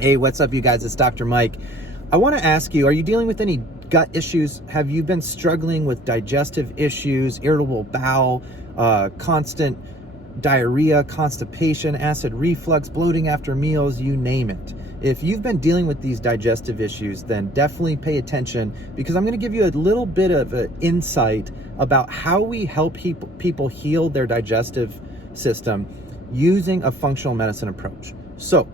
Hey, what's up, you guys? It's Dr. Mike. I want to ask you, are you dealing with any gut issues? Have you been struggling with digestive issues, irritable bowel, constant diarrhea, constipation, acid reflux, bloating after meals, you name it? If you've been dealing with these digestive issues, then definitely pay attention, because I'm going to give you a little bit of an insight about how we help people heal their digestive system using a functional medicine approach. So,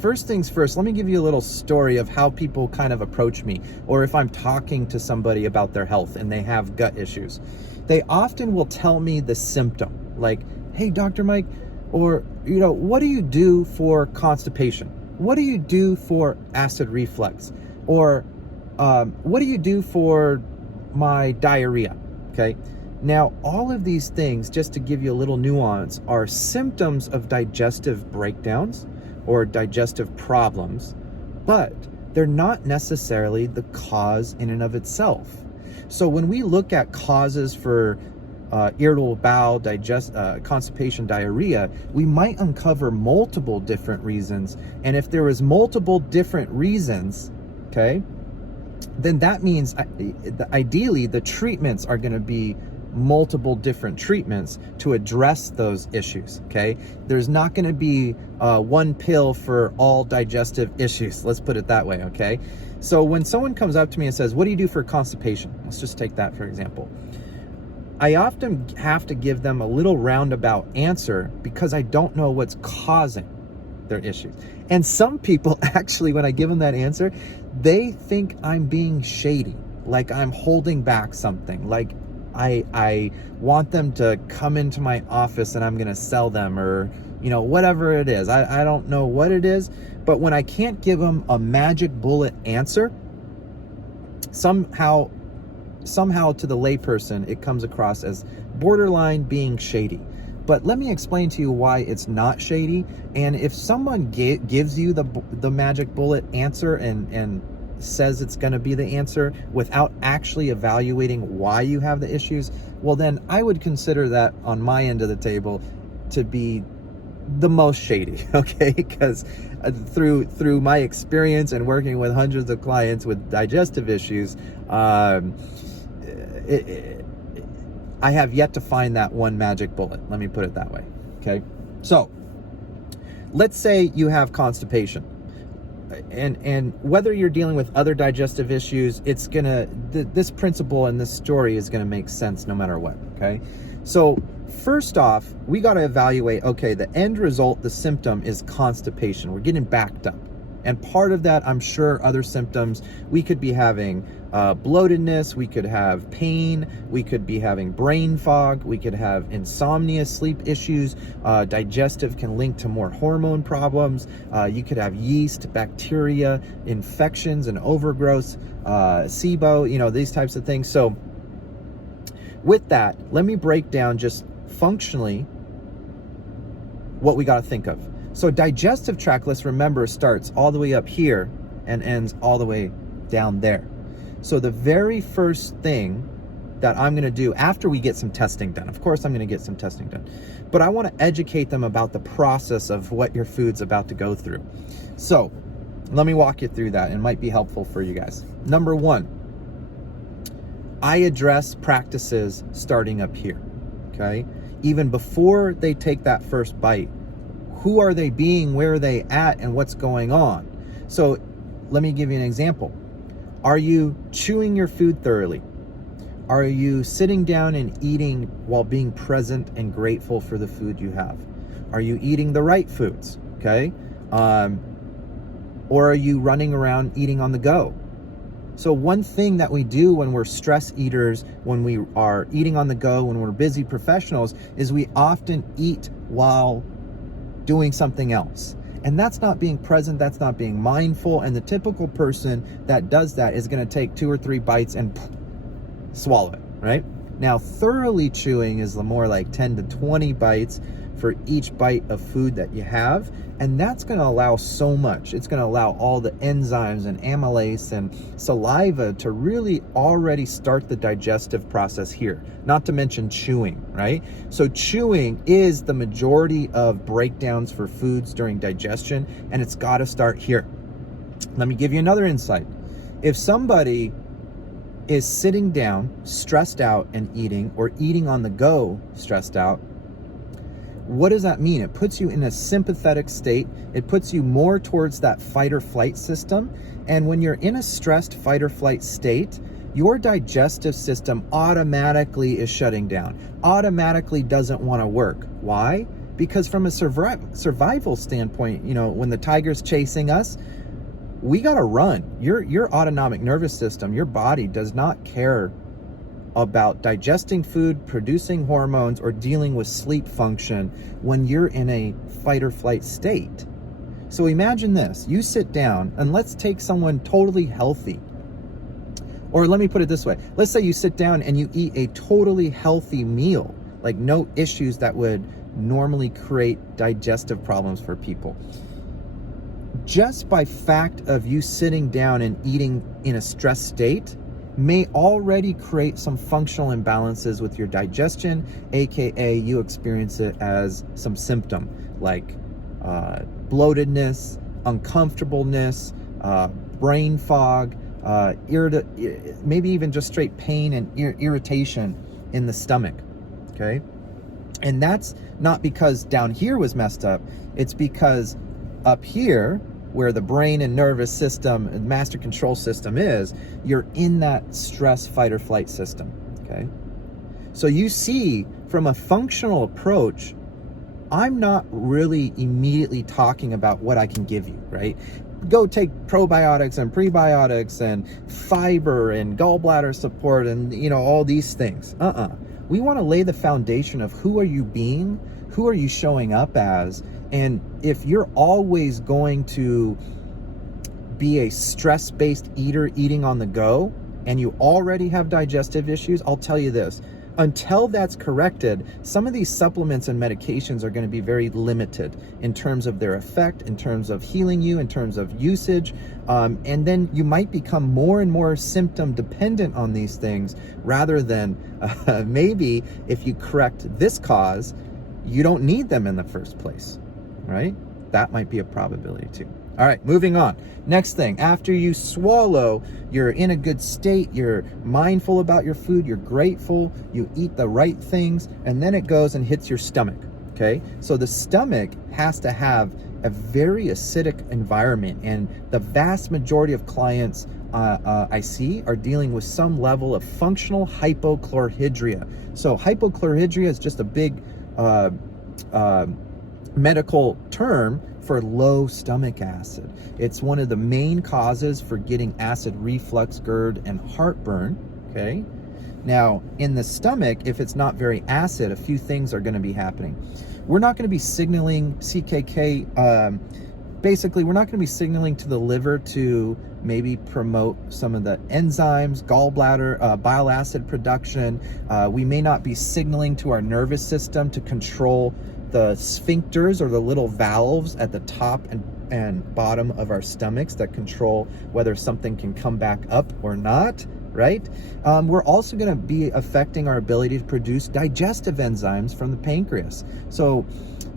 first things first, let me give you a little story of how people kind of approach me, or if I'm talking to somebody about their health and they have gut issues. They often will tell me the symptom, like, hey, Dr. Mike, or, what do you do for constipation? What do you do for acid reflux? Or what do you do for my diarrhea? Okay. Now, all of these things, just to give you a little nuance, are symptoms of digestive breakdowns or digestive problems, but they're not necessarily the cause in and of itself. So when we look at causes for irritable bowel, constipation, diarrhea, we might uncover multiple different reasons. And if there is multiple different reasons, okay, then that means ideally the treatments are going to be multiple different treatments to address those issues. Okay, there's not going to be one pill for all digestive issues, let's put it that way. Okay, so when someone comes up to me and says, what do you do for constipation? Let's just take that for example. I often have to give them a little roundabout answer because I don't know what's causing their issues. And some people actually, when I give them that answer, they think I'm being shady, like I'm holding back something, like I want them to come into my office and I'm going to sell them, or, whatever it is. I don't know what it is, but when I can't give them a magic bullet answer, somehow to the layperson, it comes across as borderline being shady. But let me explain to you why it's not shady. And if someone gives you the magic bullet answer and says it's going to be the answer without actually evaluating why you have the issues, well, then I would consider that on my end of the table to be the most shady. Okay, because through my experience and working with hundreds of clients with digestive issues, I have yet to find that one magic bullet. Let me put it that way. Okay, so let's say you have constipation. And whether you're dealing with other digestive issues, it's gonna, this principle and this story is gonna make sense no matter what. Okay, so first off, we got to evaluate, okay, the end result, the symptom is constipation. We're getting backed up. And part of that, I'm sure, other symptoms, we could be having bloatedness, we could have pain, we could be having brain fog, we could have insomnia, sleep issues, digestive can link to more hormone problems, you could have yeast, bacteria, infections and overgrowth, SIBO, these types of things. So with that, let me break down just functionally what we got to think of. So digestive tract, let's remember, starts all the way up here and ends all the way down there. So the very first thing that I'm going to do after we get some testing done, of course I'm going to get some testing done, but I want to educate them about the process of what your food's about to go through. So let me walk you through that. It might be helpful for you guys. Number one, I address practices starting up here. Okay, even before they take that first bite. Who are they being? Where are they at? And what's going on? So let me give you an example. Are you chewing your food thoroughly? Are you sitting down and eating while being present and grateful for the food you have? Are you eating the right foods? Okay. Or are you running around eating on the go? So one thing that we do when we're stress eaters, when we are eating on the go, when we're busy professionals, is we often eat while doing something else. And that's not being present, that's not being mindful. And the typical person that does that is going to take 2 or 3 bites and swallow it, right? Now, thoroughly chewing is the more like 10 to 20 bites for each bite of food that you have. And that's going to allow so much. It's going to allow all the enzymes and amylase and saliva to really already start the digestive process here, not to mention chewing, right? So chewing is the majority of breakdowns for foods during digestion, and it's got to start here. Let me give you another insight. If somebody is sitting down, stressed out and eating, or eating on the go, stressed out, what does that mean? It puts you in a sympathetic state. It puts you more towards that fight or flight system. And when you're in a stressed fight or flight state, your digestive system automatically is shutting down, automatically doesn't want to work. Why? Because from a survival standpoint, you know, when the tiger's chasing us, we got to run. Your autonomic nervous system, your body does not care about digesting food, producing hormones, or dealing with sleep function when you're in a fight or flight state. So imagine this, you sit down, and let's take someone totally healthy. Or let me put it this way. Let's say you sit down and you eat a totally healthy meal, like no issues that would normally create digestive problems for people. Just by fact of you sitting down and eating in a stressed state may already create some functional imbalances with your digestion, aka you experience it as some symptom like bloatedness, uncomfortableness, brain fog, maybe even just straight pain and irritation in the stomach, okay? And that's not because down here was messed up, it's because up here, where the brain and nervous system and master control system is, you're in that stress fight or flight system, okay? So you see, from a functional approach, I'm not really immediately talking about what I can give you, right? Go take probiotics and prebiotics and fiber and gallbladder support and, you know, all these things. We want to lay the foundation of who are you being, who are you showing up as, and if you're always going to be a stress-based eater eating on the go, and you already have digestive issues, I'll tell you this, until that's corrected, some of these supplements and medications are going to be very limited in terms of their effect, in terms of healing you, in terms of usage, and then you might become more and more symptom dependent on these things, rather than maybe if you correct this cause, you don't need them in the first place, right? That might be a probability too. All right, moving on. Next thing, after you swallow, you're in a good state, you're mindful about your food, you're grateful, you eat the right things, and then it goes and hits your stomach, okay? So the stomach has to have a very acidic environment, and the vast majority of clients I see are dealing with some level of functional hypochlorhydria. So hypochlorhydria is just a big medical term for low stomach acid. It's one of the main causes for getting acid reflux, GERD, and heartburn, okay? Now, in the stomach, if it's not very acid, a few things are going to be happening. We're not going to be signaling CKK, basically, we're not going to be signaling to the liver to maybe promote some of the enzymes, gallbladder, bile acid production. We may not be signaling to our nervous system to control the sphincters, or the little valves at the top and bottom of our stomachs that control whether something can come back up or not, right? We're also going to be affecting our ability to produce digestive enzymes from the pancreas. So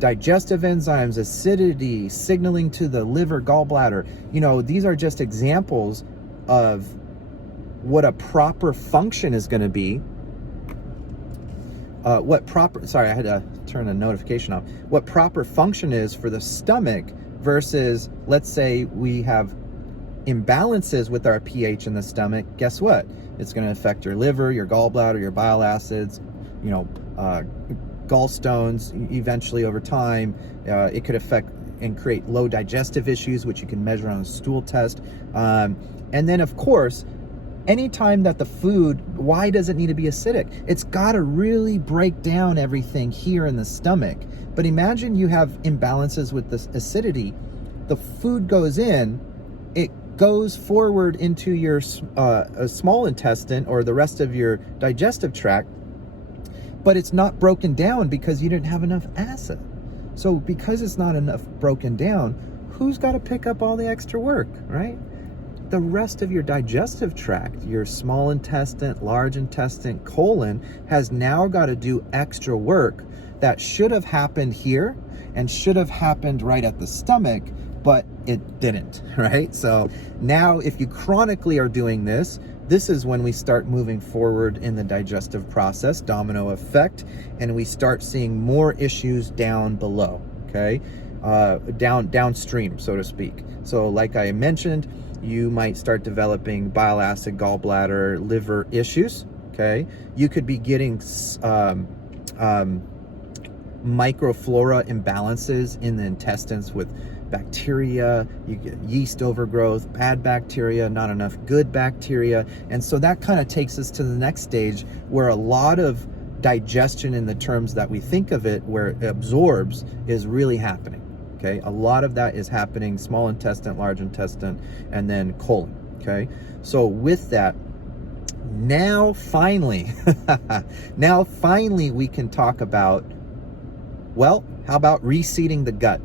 digestive enzymes, acidity, signaling to the liver, gallbladder, you know, these are just examples of what a proper function is going to be. Sorry, I had to turn a notification off. What proper function is for the stomach versus, let's say we have imbalances with our pH in the stomach. Guess what? It's going to affect your liver, your gallbladder, your bile acids, you know, gallstones eventually over time. It could affect and create low digestive issues, which you can measure on a stool test. And then, of course, anytime that the food, why does it need to be acidic? It's got to really break down everything here in the stomach. But imagine you have imbalances with this acidity. The food goes in, it goes forward into your small intestine or the rest of your digestive tract, but it's not broken down because you didn't have enough acid. So because it's not enough broken down, who's got to pick up all the extra work, right? The rest of your digestive tract, your small intestine, large intestine, colon, has now got to do extra work that should have happened here and should have happened right at the stomach, but it didn't, right? So now if you chronically are doing this, this is when we start moving forward in the digestive process, domino effect, and we start seeing more issues down below, okay? Downstream, so to speak. So like I mentioned, you might start developing bile acid, gallbladder, liver issues, okay? You could be getting microflora imbalances in the intestines with bacteria. You get yeast overgrowth, bad bacteria, not enough good bacteria. And so that kind of takes us to the next stage where a lot of digestion in the terms that we think of it, where it absorbs, is really happening. Okay, a lot of that is happening, small intestine, large intestine, and then colon. Okay, so with that, now finally we can talk about, well, how about reseeding the gut?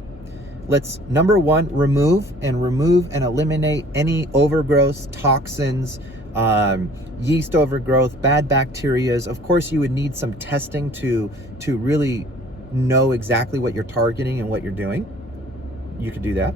Let's, number one, remove and eliminate any overgrowth, toxins, yeast overgrowth, bad bacterias. Of course, you would need some testing to really know exactly what you're targeting and what you're doing. You could do that.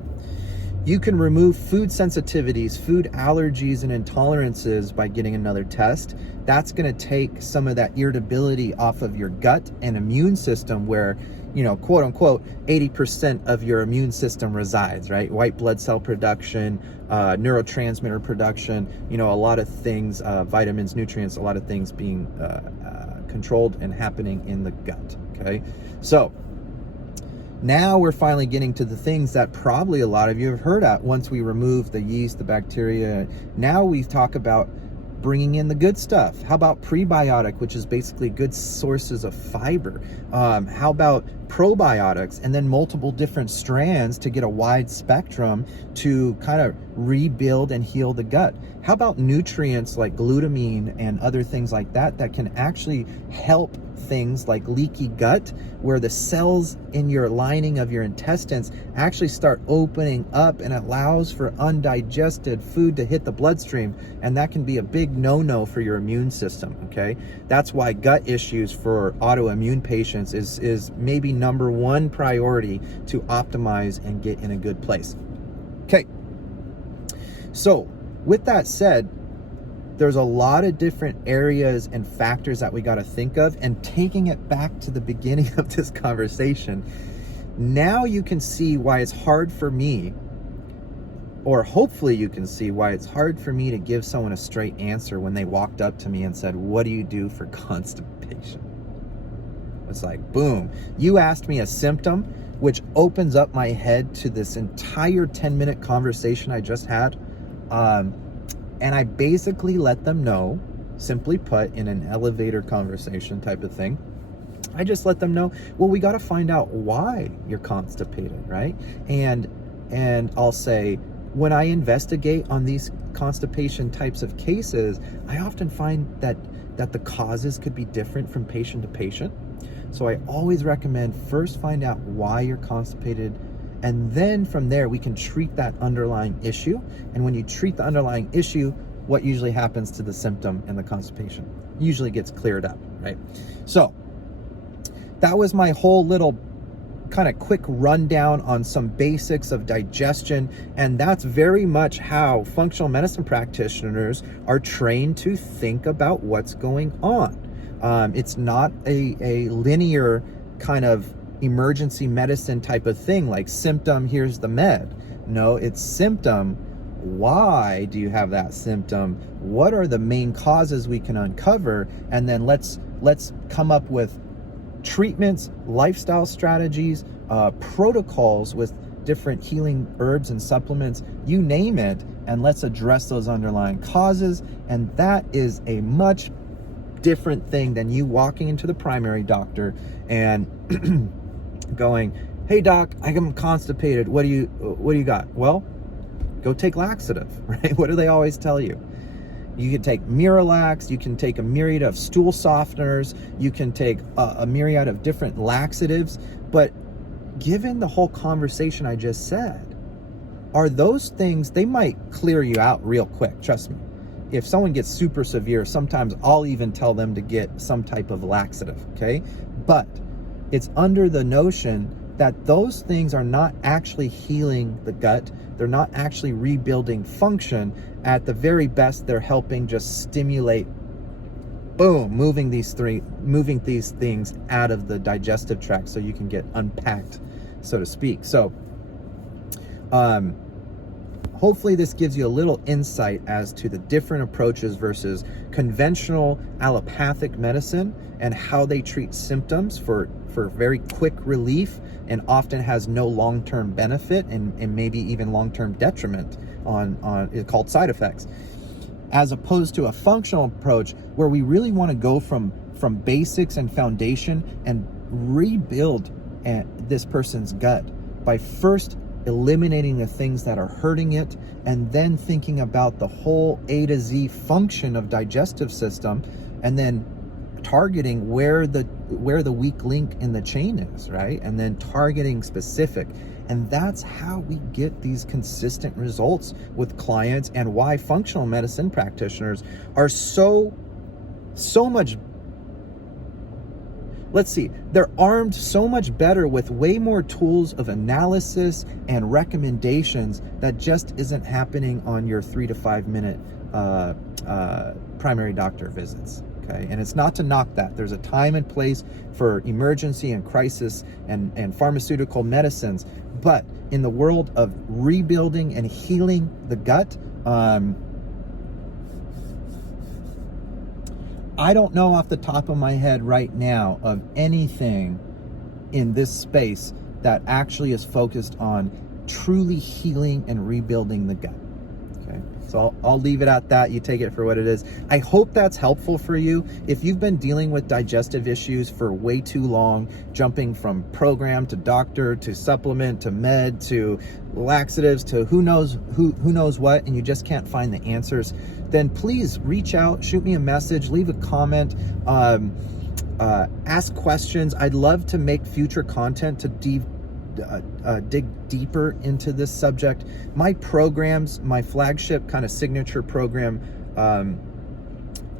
You can remove food sensitivities, food allergies, and intolerances by getting another test. That's going to take some of that irritability off of your gut and immune system where, you know, quote unquote, 80% of your immune system resides, right? White blood cell production, neurotransmitter production, you know, a lot of things, vitamins, nutrients, a lot of things being controlled and happening in the gut, okay? So now we're finally getting to the things that probably a lot of you have heard at. Once we remove the yeast, the bacteria, now we talk about bringing in the good stuff. How about prebiotic, which is basically good sources of fiber? How about probiotics, and then multiple different strands to get a wide spectrum to kind of rebuild and heal the gut? How about nutrients like glutamine and other things like that that can actually help things like leaky gut, where the cells in your lining of your intestines actually start opening up and allows for undigested food to hit the bloodstream, and that can be a big no-no for your immune system, okay? That's why gut issues for autoimmune patients is maybe number one priority to optimize and get in a good place. Okay, so with that said, there's a lot of different areas and factors that we got to think of, and taking it back to the beginning of this conversation, now you can see why it's hard for me, or hopefully you can see why it's hard for me to give someone a straight answer when they walked up to me and said, what do you do for constipation? It's like, boom, you asked me a symptom, which opens up my head to this entire 10-minute conversation I just had. And I basically let them know, simply put, in an elevator conversation type of thing, I just let them know, well, we got to find out why you're constipated, right? And I'll say, when I investigate on these constipation types of cases, I often find that the causes could be different from patient to patient. So I always recommend first find out why you're constipated, and then from there, we can treat that underlying issue. And when you treat the underlying issue, what usually happens to the symptom and the constipation usually gets cleared up, right? So that was my whole little kind of quick rundown on some basics of digestion. And that's very much how functional medicine practitioners are trained to think about what's going on. It's not a linear kind of emergency medicine type of thing, like symptom, here's the med. No, it's symptom. Why do you have that symptom? What are the main causes we can uncover? And then let's come up with treatments, lifestyle strategies, protocols with different healing herbs and supplements, you name it, and let's address those underlying causes. And that is a much different thing than you walking into the primary doctor and going, hey doc, I'm constipated. What do you got? Well, go take laxative, right? What do they always tell you? You can take Miralax, you can take a myriad of stool softeners, you can take a myriad of different laxatives, but given the whole conversation I just said, are those things, they might clear you out real quick, trust me. If someone gets super severe, sometimes I'll even tell them to get some type of laxative, okay? But it's under the notion that those things are not actually healing the gut. They're not actually rebuilding function. At the very best, they're helping just stimulate, boom, moving these things out of the digestive tract so you can get unpacked, so to speak. So hopefully this gives you a little insight as to the different approaches versus conventional allopathic medicine and how they treat symptoms for very quick relief, and often has no long-term benefit and maybe even long-term detriment on it's called side effects, as opposed to a functional approach where we really want to go from basics and foundation and rebuild this person's gut by first eliminating the things that are hurting it, and then thinking about the whole A to Z function of digestive system, and then targeting where the weak link in the chain is, right? And then targeting specific. And that's how we get these consistent results with clients, and why functional medicine practitioners are so much, let's see, they're armed so much better with way more tools of analysis and recommendations that just isn't happening on your 3 to 5 minute primary doctor visits. Okay? And it's not to knock that. There's a time and place for emergency and crisis and pharmaceutical medicines. But in the world of rebuilding and healing the gut, I don't know off the top of my head right now of anything in this space that actually is focused on truly healing and rebuilding the gut. Okay, so I'll leave it at that. You take it for what it is. I hope that's helpful for you. If you've been dealing with digestive issues for way too long, jumping from program to doctor to supplement to med to laxatives to who knows what, and you just can't find the answers, then please reach out, shoot me a message, leave a comment, ask questions. I'd love to make future content to dig deeper into this subject. My programs, my flagship kind of signature program,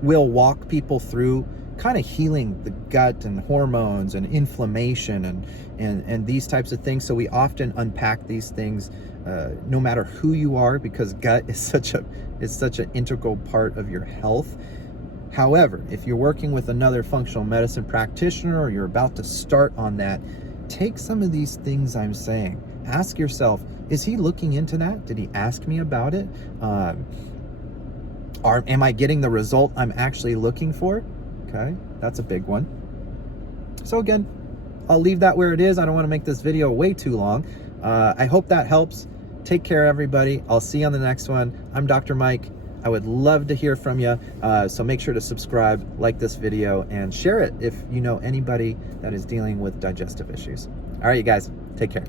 will walk people through kind of healing the gut and hormones and inflammation and these types of things. So we often unpack these things no matter who you are, because gut is such an integral part of your health. However, if you're working with another functional medicine practitioner, or you're about to start on that, take some of these things I'm saying. Ask yourself, is he looking into that? Did he ask me about it? Am I getting the result I'm actually looking for? Okay, that's a big one. So again, I'll leave that where it is. I don't want to make this video way too long. I hope that helps. Take care, everybody. I'll see you on the next one. I'm Dr. Mike. I would love to hear from you. So make sure to subscribe, like this video, and share it if you know anybody that is dealing with digestive issues. All right, you guys, take care.